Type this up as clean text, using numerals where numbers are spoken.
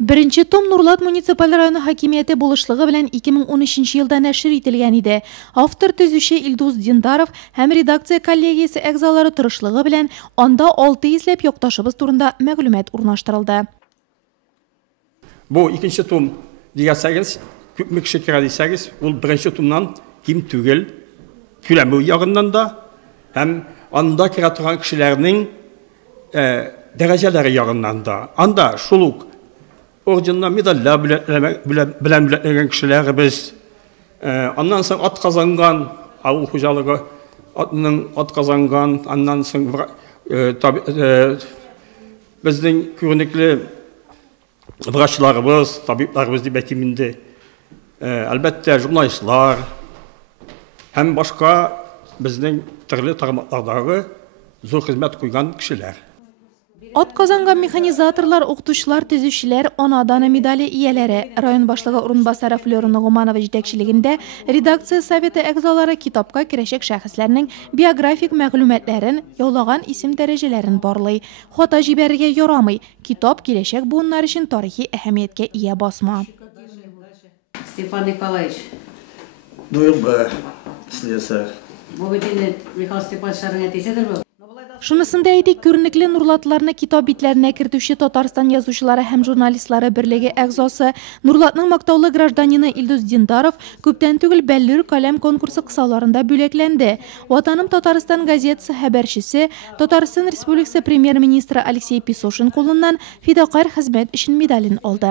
Birinchi tom Nurlat municipal rayoni hokimiyati bo'lishligi bilan 2013 yilda nashr etilgan edi. Avtor tuzuvchi Ilduz Dindarov ham redaksiya kollegiyasi a'zolari turishligi bilan onda 600 lab yurtdoshimiz turida ma'lumot o'rnashtirildi. Bu ikinchi tom degansiz, ko'pmi kishi kiradisangiz, u birinchi tomdan kim tugil, ko'lami yog'idan da ham onda kira turgan kishilarning darajalari yog'idan da. Anda shuluk Orjindan medallar bilen kişiler biz. Ondan sonra at kazangan, avul hocalığı at kazangan, ondan sonra bizden körnekli vraçlarımız, tabiplarımız debetiminde, elbette jurnalistler, hem başka bizden türlü taraflardaki zor hizmet koygan kişiler. At kazangan mexanizatorlar, o'qituvchilar, tuzuvchilar, ona dana medali egalari, rayon boshlig'i o'rinbosari Florina G'umanova yetakchiligida redaksiya совeti a'zolari kitobga kirishak shaxslarning biografik ma'lumotlarini, yo'llagan ism darajalarini borlay. Xota jiberga yoramay, kitob kelishak bugunlar uchun tarixiy ahamiyatga ega bosma. Степан Николаевич. Слесарь. Bugün Mixail Stepanovich aytasidir bu. Shunisind aytik, ko'rinakli nurlatlarni kitob bitlarına kirituvchi Tatariston yozuvchilari ham jurnalistlari birligi a'zosi Nurlatning maqtovli grajdanini Ilduz Dindarov ko'pdan tugul Ballur qalam konkursi qisovlarida bo'laklandi. Vatanim Tatariston gazetasi xabarchisi Tatariston Respublikasi Premyer-ministri Aleksey Pisoshin qo'lidan fidokor xizmat uchun medalini oldi.